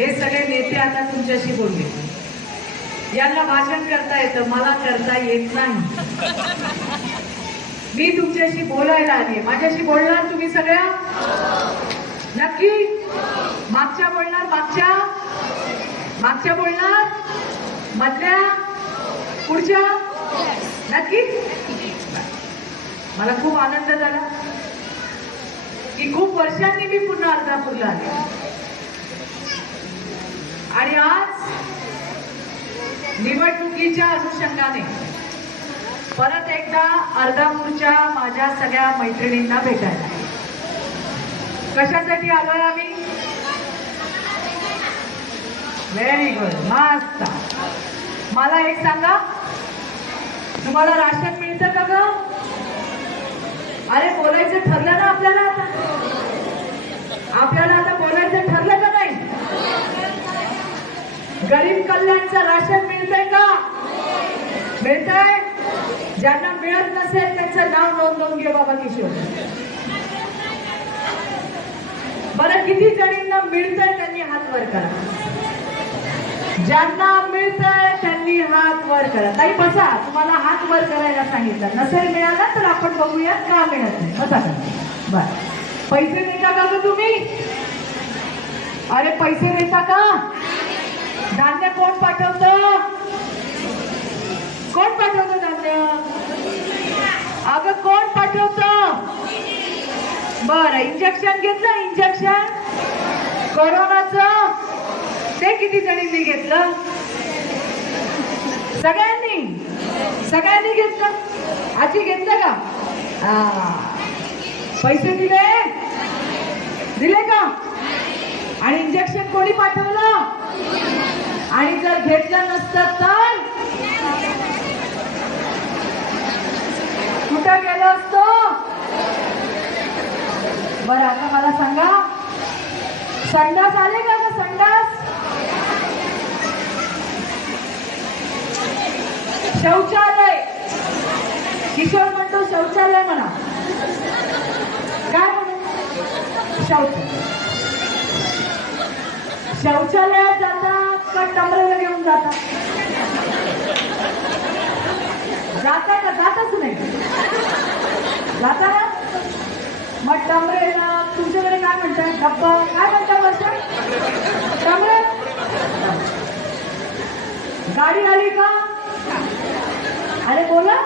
हे सगळे नेते आता तुमच्याशी बोलले. यांना भाषण करता येतं मला करता येत नाही. मी तुमच्याशी बोलायला आली माझ्याशी बोलणार तुम्ही सगळ्या? नक्की? मागच्या बोलणार मागच्या? मागच्या बोलणार? मधल्या? पुढच्या? नक्की? मला खूप आनंद झाला. की खूप वर्षांनी मी पुन्हा अर्धापूरला आले. आणि आज निवडणुकीच्या अनुषंगाने परत एकदा अर्धापूरच्या माझ्या सगळ्या मैत्रिणींना भेटायला. कशासाठी आलोय आम्ही? व्हेरी गुड मस्त. मला एक सांगा? तुम्हाला राशन मिळतं का ग? अरे बोलायचं ठरलं ना आपल्याला आता. आपल्याला आता बोलायचं ठरलं का नाही गरीब कल्याणचं राशन मिळतंय का? मिळतंय? ज्यांना मिळत नसेल त्यांचं नाव नोंदवून घे बाबा किशोर. बरं किती जणींना मिळतंय त्यांनी हात वर करा. ज्यांना मिळतंय त्यांनी हात वर करा. ताई बसा. तुम्हाला हात वर करायला सांगितलं. नसेल मिळाला तर आपण बघूया का मिळत नाही. बसा बर. पैसे देता का तुम्ही? अरे पैसे देता का? धान्य कोण पाठवत? कोण पाठवतं धान्य? अगं कोण पाठवत? बर इंजेक्शन घेतलं इंजेक्शन कोरोनाचं. ते किती जणींनी घेतलं? सगळ्यांनी? सगळ्यांनी घेतलं? आजी घेतलं का? पैसे दिले? दिले का? आणि इंजेक्शन कोणी पाठवलं? आणि जर घेतलं नसतं तर? कुठं गेलो असतो? बरं आता मला सांगा. संडास आले का संडास? शौचालय. किशोर म्हणतो शौचालय म्हणा. काय म्हणू? शौच शौचालयात जाता घेऊन जातात जाता का? जातच नाही. जाता? ना मग टमरेला तुमच्याकडे काय म्हणतात? डब्बा काय म्हणतात वर्ष टमरे गाडी आली का? अरे बोला.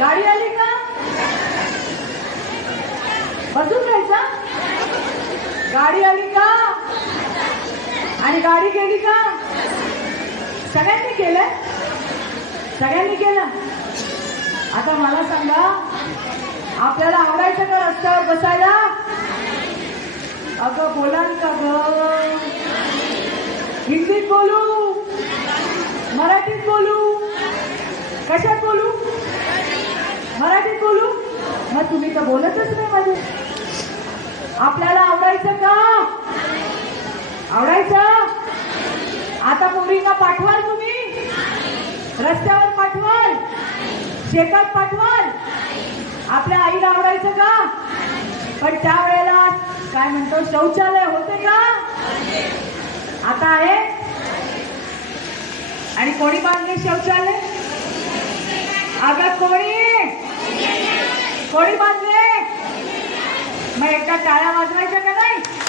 गाडी आली का? बसून राहायचा? गाडी आली का? आणि गाडी गेली का? सगळ्यांनी केलं सगळ्यांनी केलं? आता मला सांगा आपल्याला आवडायचं का रस्त्यावर बसायला? अगं बोलाल का ग. हिंदीत बोलू? मराठीत बोलू? कशात बोलू? मराठीत बोलू? मग तुम्ही तर बोलतच नाही माझे. आपल्याला आवडायचं का? आवडायचं? आता पोरींना पाठवाल तुम्ही? रस्त्यावर पाठवाल? शेतात पाठवाल? आपल्या आईला आवडायचं का? पण त्यावेळेला काय म्हणतो शौचालय होते का? आता आहे? आणि कोणी बांधले शौचालय? अगं कोणी? कोणी बांधले? मग एकदा टाळ्या वाजवायच्या का नाही?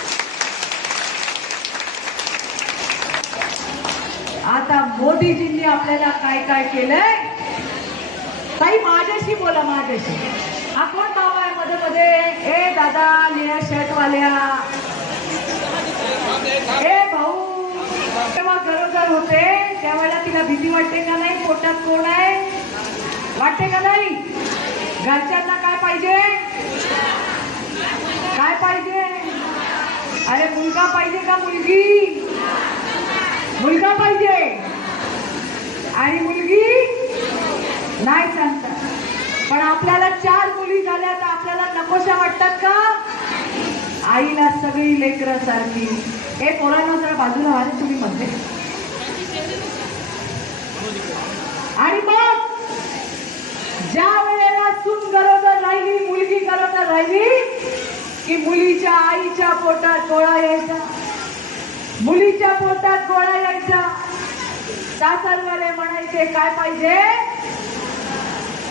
आता मोदीजींनी आपल्याला काय काय केलंय? ताई माझ्याशी बोला माझ्याशी. हा कोण बाबा आहे मध्ये मध्ये ए दादा निळ्या शर्टवाल्या ए भाऊ तेव्हा गरोदर होते त्यावेळेला तिला भीती वाटते का नाही? पोटात कोण आहे? वाटते का नाही? घरच्यांना काय पाहिजे? काय पाहिजे? अरे मुलगा पाहिजे का मुलगी? मुलगा पाहिजे. आणि मुलगी नाही सांगतात पण आपल्याला चार मुली झाल्या तर आपल्याला नकोशा वाटतात का? आईला सगळी लेकरं सारखी. हे पोरांना जरा बाजूला व्हा तुम्ही म्हणते आणि मग ज्या वेळेला सून गरोदर राहिली मुलगी गरोदर राहिली की मुलीच्या आईच्या पोटात डोळा यायचा मुलीच्या पोटात गोळ्या यायच्या सासरवाले म्हणायचे काय पाहिजे?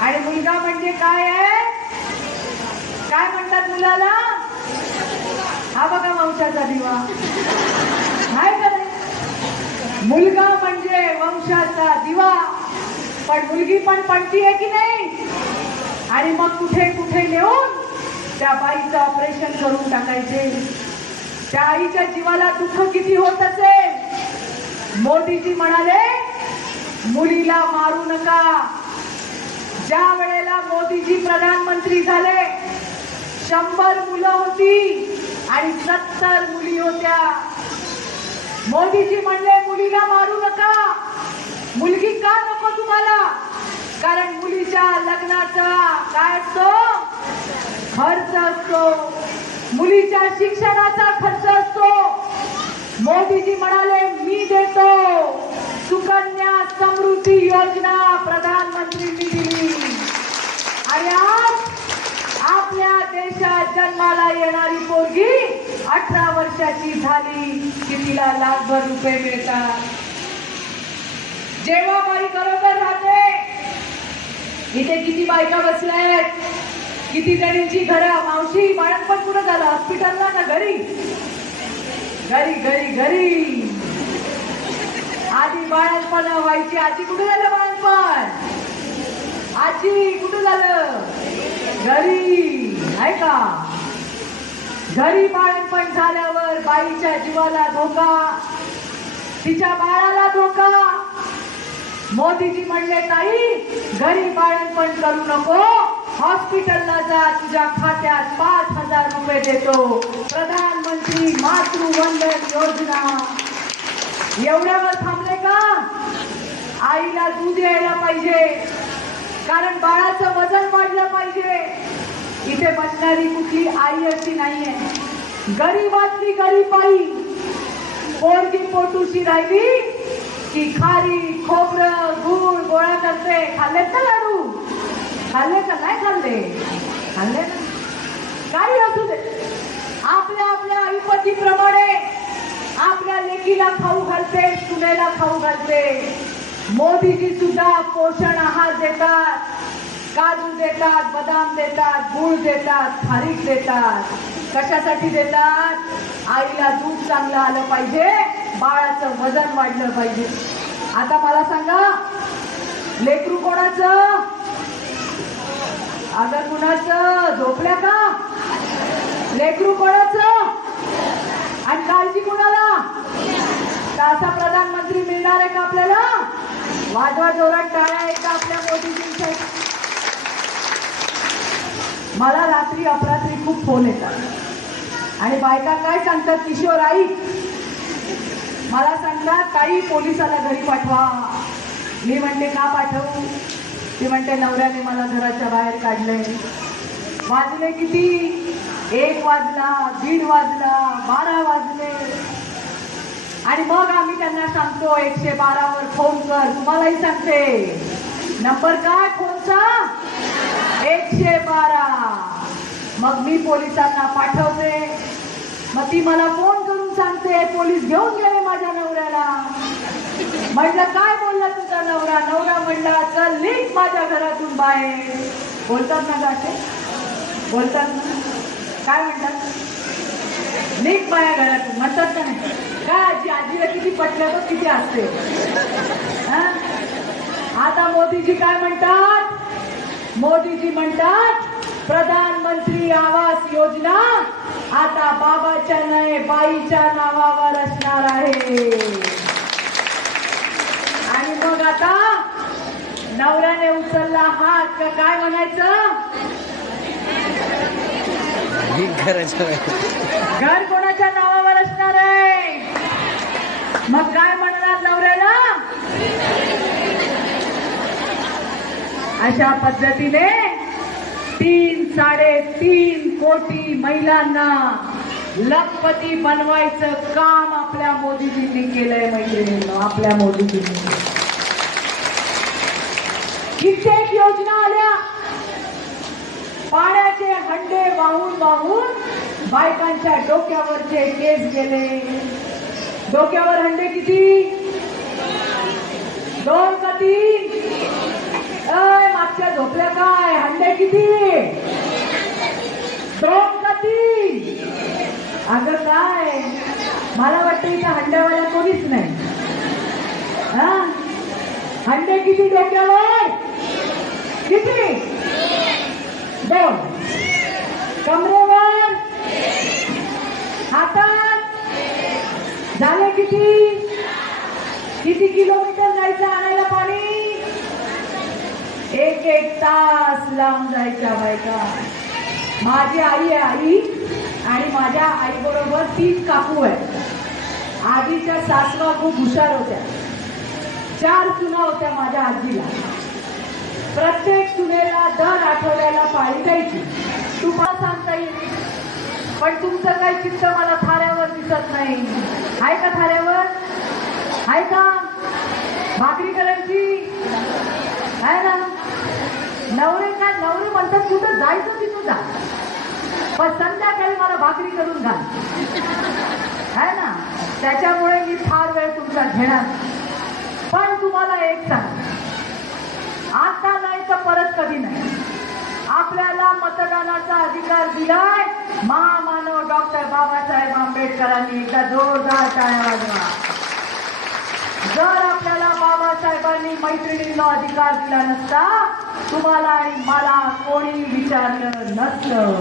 आणि मुलगा म्हणजे काय आहे? काय म्हणतात मुलाला? हा बघा वंशाचा दिवा. मुलगा म्हणजे वंशाचा दिवा. पण मुलगी पण पणती आहे की नाही? आणि मग कुठे कुठे नेऊन त्या बाईचं ऑपरेशन करून टाकायचे. त्या आईच्या जीवाला दुःख किती होत असेल? मोदीजी म्हणाले मुलीला मारू नका. ज्या वेळेला मोदीजी प्रधानमंत्री झाले शंभर मुलं होती आणि सत्तर मुली होत्या. मोदीजी म्हणले मुलीला मारू नका. मुलगी का नको तुम्हाला? कारण मुलीच्या लग्नाचा काय असतो? खर्च असतो. मुलीच्या शिक्षणाचा खर्च असतो. मोदीजी म्हणाले देतो. सुकन्या समृद्धी योजना प्रधानमंत्रींनी दिली आणि आज आपल्या देशात जन्माला येणारी पोरगी अठरा वर्षाची झाली की तिला लाखभर रुपये मिळतात. जेव्हा बाई बरोबर राहते इथे किती बायका बसल्या आहेत किती जणींची घरं मावशी बाळणपण कुठं झालं? हॉस्पिटलला ना घरी? घरी घरी घरी. आधी बाळणपण व्हायची आजी कुठं झालं बाळणपण आजी कुठं झालं? घरी आहे का? घरी बाळणपण झाल्यावर बाईच्या जीवाला धोका तिच्या बाळाला धोका. मोदीजी म्हणले ताई घरी बाळणपण करू नको. हॉस्पिटलला जा तुझ्या खात्यात पाच हजार रुपये देतो. प्रधानमंत्री मातृवंदन योजना. एवढ्यावर थांबले का? आईला दूध यायला पाहिजे. कारण बाळाचं वजन वाढलं पाहिजे. इथे बसणारी कुठली आई अशी नाहीये. गरीबातली गरीब आई. पोरगी पोटूशी राहिली की खारी खोबरं गुळ गोळा करते. खाल्ले ना लाडू? खाल्ले का? नाही खाल्ले. खाल्ले काही असू दे आपल्या आपल्या आईपतीप्रमाणे मुलीला खाऊ घालते सुनेला खाऊ घालते. मोदीजी सुद्धा पोषण आहार देतात. काजू देतात बदाम देतात गुळ देतात खारीक देतात. कशासाठी देतात? आईला दूध चांगलं आलं पाहिजे बाळाचं वजन वाढलं पाहिजे. आता मला सांगा लेकरू कोणाचं? अगं कुणाचं? झोपल्या का? लेकरू कोणाचं? आणि काल कुणाला तर असा प्रधानमंत्री मिळणार आहे का आपल्याला वाजवा जोरात टाळ्या आहे का आपल्या मोदीजींच्या मला रात्री अपरात्री खूप फोन येतात. आणि बायका काय सांगतात किशोर आई? मला सांगतात काही पोलिसाला घरी पाठवा. मी म्हणते का पाठवू? ती म्हणते नवऱ्याने मला घराच्या बाहेर काढलंय. वाजले किती? एक वाजला दीड वाजला बारा वाजले. आणि मग आम्ही त्यांना सांगतो एकशे बारावर फोन कर तुम्हालाही सांगते. नंबर काय फोनचा? एकशे बारा. मग मी पोलिसांना पाठवते. मग ती मला फोन करून सांगते पोलीस घेऊन गेले माझ्या नवऱ्याला. म्हटलं काय बोलला तुझा नवरा? नवरा म्हणला चल निघ माझ्या घरातून बाहेर. बोलतात ना गाठे? बोलतात ना? काय म्हणतात? नीट माझ्या घरातून म्हणतात का नाही? काय आजी आजीला किती पटलं तर किती असते? आता मोदीजी काय म्हणतात? मोदीजी म्हणतात प्रधानमंत्री आवास योजना आता बाबाच्या नाही बाईच्या नावावर असणार आहे. आणि मग आता नवऱ्याने उचलला हात. का काय म्हणायचं? ही घर कोणाच्या नावावर असणार आहे? मग काय म्हणणार नवऱ्याला? अशा पद्धतीने तीन साडेतीन कोटी महिलांना लखपती बनवायचं काम आपल्या मोदीजींनी केलंय मैत्रिणी आपल्या मोदीजींनी. कित्येक योजना आल्या. पाण्याचे हंडे वाहून वाहून बायकांच्या डोक्यावरचे केस गेले. डोक्यावर हंडे किती? दोन का तीन? अय मागच्या झोपल्या काय? हंडे किती? दोन का तीन? अगं काय? मला वाटतं इथं हंड्यावाला कोणीच नाही. हा? हंडे किती डोक्यावर? किती? दोन. कमरे झाले किती? किती किलोमीटर जायचं आणायला पाणी? एक एक तास लांब जायच्या बायका. माझी आई आहे आई आणि माझ्या आई बरोबर तीन काकू आहेत. आजीच्या सासवा खूप हुशार होत्या. चार चुना होत्या माझ्या आजीला. प्रत्येक चुनेला दर आठवड्याला पाळी द्यायची. तुम्हाला सांगता येईल पण तुमचं काही चित्त मला थाऱ्यावर दिसत नाही. आहे का थाऱ्यावर? आहे का? भाकरी करायची आहे ना? नवरे काय नवरे म्हणतात कुठं जायचं तिथं जा. पण संध्याकाळी मला भाकरी करून घाल. आहे ना? त्याच्यामुळे मी फार वेळ तुमचा घेणार. पण तुम्हाला एक सांग आता नाही तर परत कधी नाही. आपल्याला मतदानाचा अधिकार दिलाय. महामानव डॉक्टर बाबासाहेब आंबेडकरांनी एकदा जोरदार टाळ्या वाजवा. जर आपल्याला बाबासाहेबांनी मैत्रिणींना अधिकार दिला नसता तुम्हाला आणि मला कोणी विचारलं नसतं.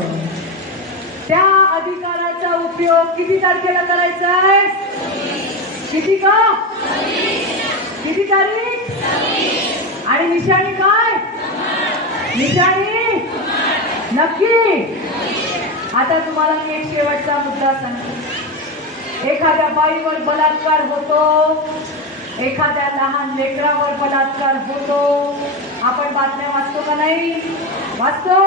त्या अधिकाराचा उपयोग किती तारखेला करायचा आहे किती का? किती तारीख? आणि निशाणी काय? निशाणी? नक्की. आता तुम्हाला मी एक शेवटचा मुद्दा सांगतो. एखाद्या बाईवर बलात्कार होतो एखाद्या लहान लेकरावर बलात्कार होतो. आपण बातम्या वाचतो का नाही? वाचतो.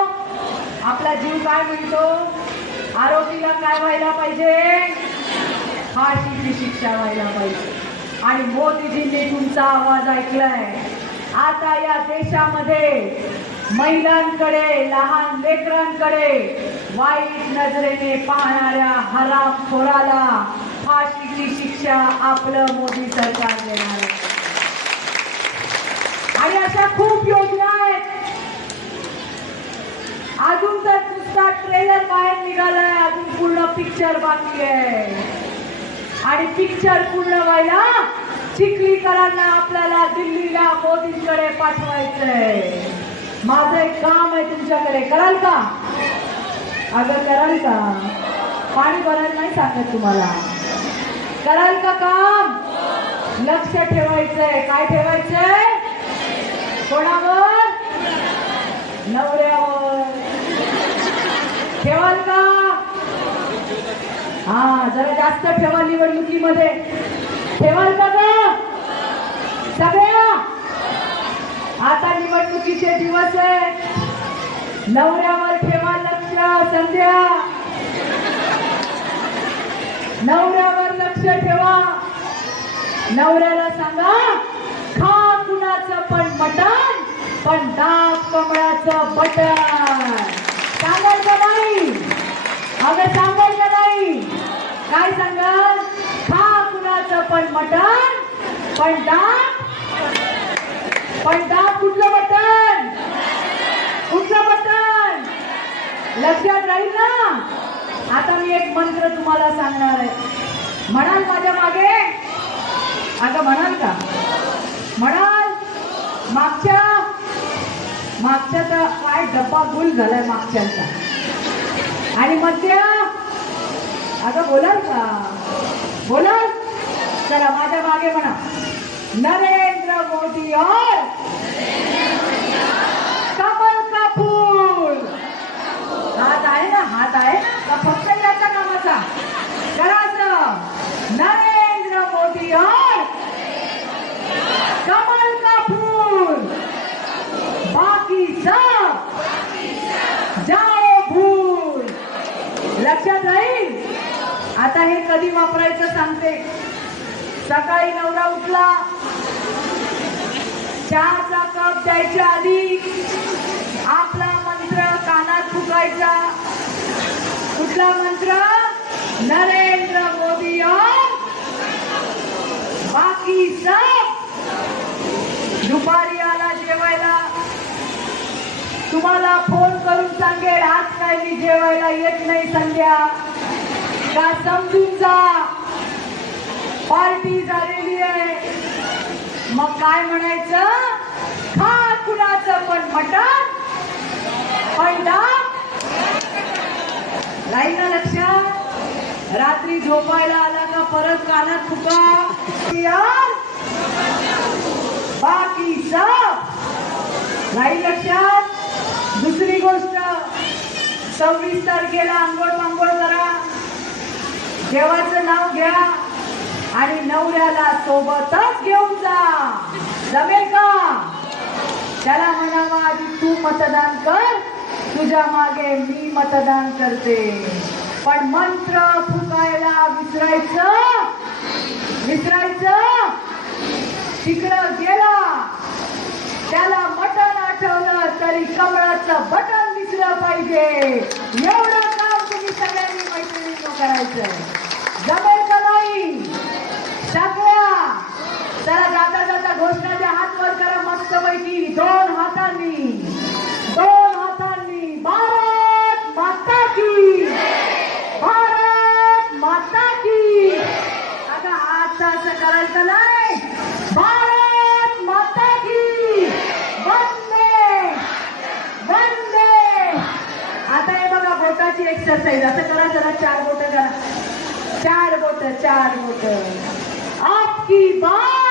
आपला जीव काय म्हणतो? आरोपीला काय व्हायला पाहिजे? फाशीची शिक्षा व्हायला पाहिजे. आणि मोदीजींनी तुमचा आवाज ऐकलाय. आता या देशामध्ये महिलांकडे लहान लेकरांकडे वाईट नजरेने पाहणाऱ्या हरामखोराला फाशीची शिक्षा आपलं मोदी सरकार देणार आणि अशा खूप योजना आहेत. अजून तर नुसता ट्रेलर बाहेर निघालाय अजून पूर्ण पिक्चर बाकी आहे. आणि पिक्चर पूर्ण व्हायला चिखलीकरांना आपल्याला दिल्लीला मोदींकडे पाठवायचंय. माझं एक काम आहे तुमच्याकडे. कराल का? अगं कराल का? पाणी भरायला नाही सांगत तुम्हाला. कराल का काम? लक्ष ठेवायचंय. काय ठेवायचंय? कोणावर? नवऱ्यावर. ठेवाल का? हा जरा जास्त ठेवा निवडणुकीमध्ये. ठेवाल का ग? सगळ्या? दिवस. आहे नवऱ्यावर ठेवा लक्ष संध्या. नवऱ्यावर लक्ष ठेवा. नवऱ्याला सांगा खा कुणाचं पण मटण पण दाब कमळाचं बटन सांगायचं नाही. अगं सांगायचं नाही. काय सांगाल? खा कुणाचं पण मटण पण दाब पण दाब कुठलं बटन कुठलं बटन लक्षात राहील ना आता मी एक मंत्र तुम्हाला सांगणार आहे. म्हणाल माझ्या मागे? आता म्हणाल का? म्हणाल मागच्या मागच्याचा काय डब्बा गुल झालाय मागच्याचा. आणि मध्य आता बोलाल का? बोलाल? चला माझ्या मागे म्हणा. नरेंद्र मोदी और कमल का फूल हात आहे ना हात आहे ना का फक्त याच्या कामाचा करायचं नरेंद्र मोदी और कमल का फूल बाकी सब जाओ भूल लक्षात राहील आता हे कधी वापरायचं सांगते सकाळी नवरा उठला चहाचा कप द्यायच्या आधी आपला मंत्र कानात फुकायचा. कुठला मंत्र? नरेंद्र मोदी हो. बाकी सब दुपारी आला जेवायला. तुम्हाला फोन करून सांगेल आज काय मी जेवायला येत नाही संध्या. का समजून जा. पार्टी झालेली आहे. मग काय म्हणायचं? खा कुणाचं पण मटण पण राहील ना लक्षात. रात्री झोपायला आला का परत कानात फुका यार. बाकी सब राहील लक्षात. दुसरी गोष्ट. सव्वीस तारखेला आंघोळ पांघोळ करा. देवाचं नाव घ्या. आणि नवऱ्याला सोबतच घेऊन जा. जमेल का? त्याला म्हणावा आधी तू मतदान कर तुझ्या मागे मी मतदान करते. पण मंत्र फुकायला विसरायचं? विसरायचं? तिकडं गेला. त्याला मटण आठवलं तरी कमळाचं बटन दिसलं पाहिजे. एवढं काम तुम्ही सगळ्यांनी मैत्रिणीनं करायचं. जमेल का नाही? सगळ्या. त्याला जाता जाता घोषणा द्या हात दोन हातांनी दोन हातांनी भारत माता की भारत माता की. आता आता असं करायचं नाही. भारत माता की. वंदे वंदे. आता हे बघा बोटाची एक्सरसाइज असं करा जरा चार बोट करा. चार बोट चार बोट. आपकी बार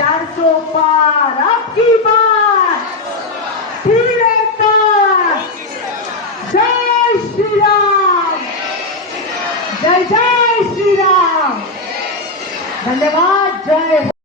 चार सौ पार. आपकी बात. जय श्री राम जय जय श्री राम धन्यवाद. जय हो-